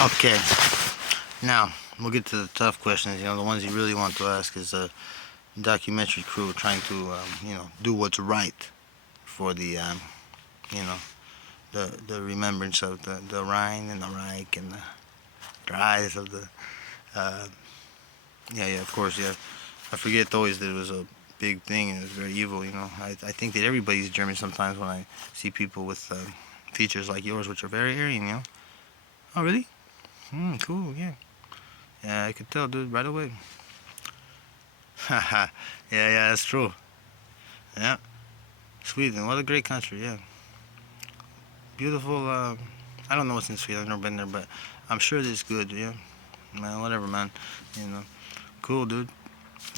Okay, now we'll get to the tough questions. The ones you really want to ask is a documentary crew trying to, do what's right for the, you know, the remembrance of the Rhine and the Reich and the rise of the, uh, yeah, of course, yeah. I forget always that it was a big thing and it was very evil. I think that everybody's German sometimes when I see people with features like yours, which are very Aryan. Oh, really? Cool, yeah. Yeah, I could tell, dude, right away. Haha. Yeah, that's true. Yeah. Sweden, what a great country, yeah. Beautiful, I don't know what's in Sweden, I've never been there, but I'm sure it's good, yeah. Man, whatever, man. You know. Cool, dude.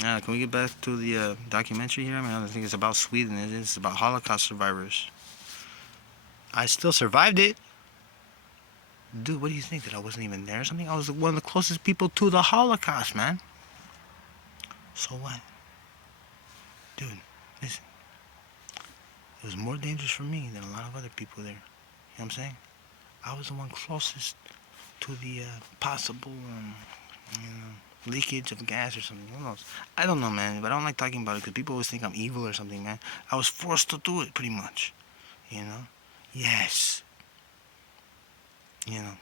Yeah, can we get back to the documentary here? I mean, I don't think it's about Sweden, it's about Holocaust survivors. I still survived it. Dude, what do you think? That I wasn't even there or something? I was one of the closest people to the Holocaust, man. So what? Dude, listen. It was more dangerous for me than a lot of other people there. You know what I'm saying? I was the one closest to the possible, leakage of gas or something. Who knows? I don't know, man. But I don't like talking about it because people always think I'm evil or something, man. I was forced to do it, pretty much. You know? Yes. You know,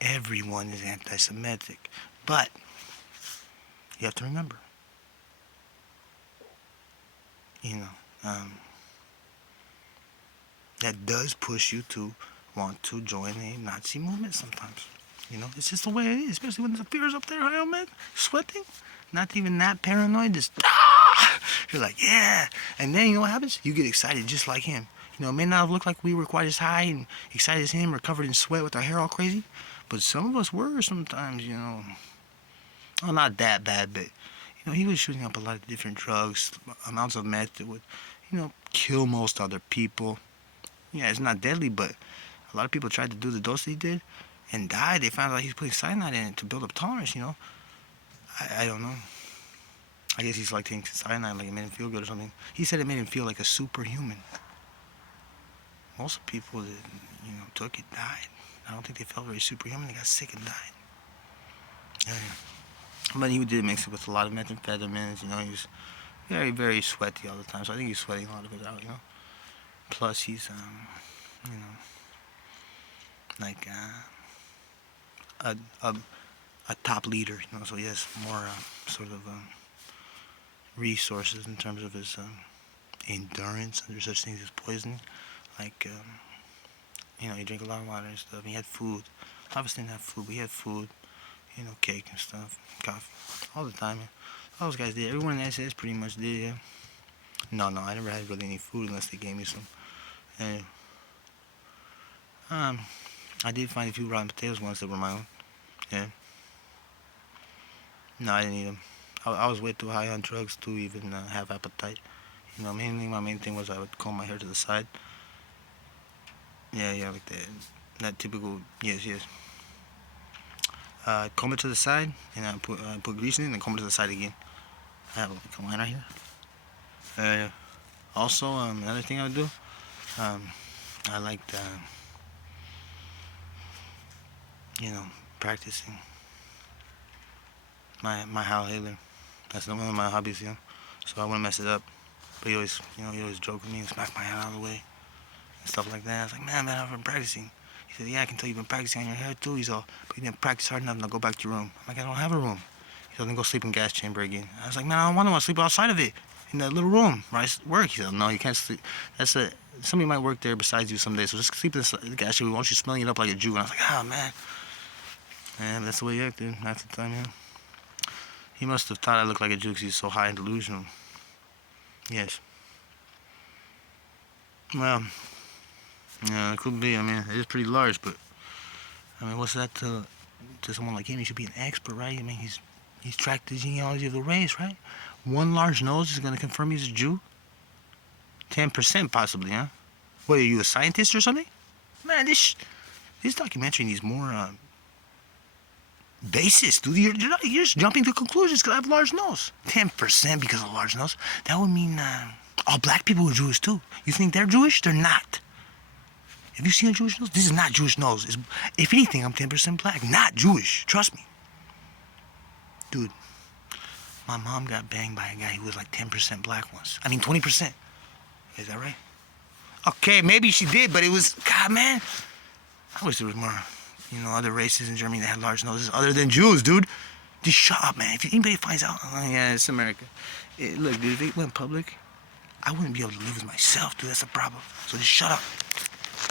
everyone is anti-Semitic. But you have to remember, you know, that does push you to want to join a Nazi movement sometimes. It's just the way it is, especially when the fear is up there high, man, sweating. Not even that paranoid, just you're like, yeah. And then you know what happens? You get excited just like him. It may not have looked like we were quite as high and excited as him or covered in sweat with our hair all crazy, but some of us were sometimes. Oh, not that bad, but he was shooting up a lot of different drugs, amounts of meth that would, kill most other people. Yeah, it's not deadly, but a lot of people tried to do the dose he did and died. They found out he's putting cyanide in it to build up tolerance. I don't know. I guess he's like taking cyanide, like it made him feel good or something. He said it made him feel like a superhuman. Most people that, took it died. I don't think they felt very superhuman. They got sick and died. Yeah. But he did mix it with a lot of methamphetamines. He was very, very sweaty all the time. So I think he's sweating a lot of it out. Plus he's, you know, like a, a, a top leader, so he has more sort of resources in terms of his endurance under such things as poisoning. Like, he drank a lot of water and stuff. He had food. Obviously didn't have food, but he had food, cake and stuff, coffee, all the time. Man. All those guys did. Everyone in the SS pretty much did, yeah. No, I never had really any food unless they gave me some. And, I did find a few rotten potatoes once that were my own. Yeah. No, I didn't eat them. I was way too high on drugs to even have appetite. Mainly my main thing was I would comb my hair to the side. Yeah, like that typical, yes. Comb it to the side, and I put grease in it, and comb it to the side again. I have a line right here. Also, another thing I would do, I liked, practicing my Heil Hitler. That's one of my hobbies. So I wouldn't mess it up. But he always joke with me and smack my hand out of the way and stuff like that. I was like, man, I've been practicing. He said, yeah, I can tell you've been practicing on your hair too. He's all, but you didn't practice hard enough, now go back to your room. I'm like, I don't have a room. He said, then go sleep in gas chamber again. I was like, man, I don't want to sleep outside of it, in that little room where I work. He said, no, you can't sleep. Somebody might work there besides you someday, so just sleep in the gas chamber. Won't you smelling it up like a Jew? And I was like, oh, man. And that's the way he acted half the time, yeah. He must have thought I looked like a Jew because he's so high and delusional. Yes. Well, yeah, it could be. I mean, it is pretty large, but what's that to someone like him? He should be an expert, right? I mean, he's tracked the genealogy of the race, right? One large nose is gonna confirm he's a Jew. 10% possibly, huh? What are you, a scientist or something? Man, this documentary needs more basis, dude. You're just jumping to conclusions because I have a large nose. 10% because of a large nose. That would mean all black people are Jewish too. You think they're Jewish? They're not. Have you seen a Jewish nose? This is not Jewish nose. If anything, I'm 10% black, not Jewish. Trust me. Dude, my mom got banged by a guy who was like 10% black once. I mean, 20%. Is that right? Okay, maybe she did, but it was, God, man. I wish there was more, other races in Germany that had large noses other than Jews, dude. Just shut up, man. If anybody finds out, yeah, it's America. Look, dude, if it went public, I wouldn't be able to live with myself, dude. That's a problem. So just shut up.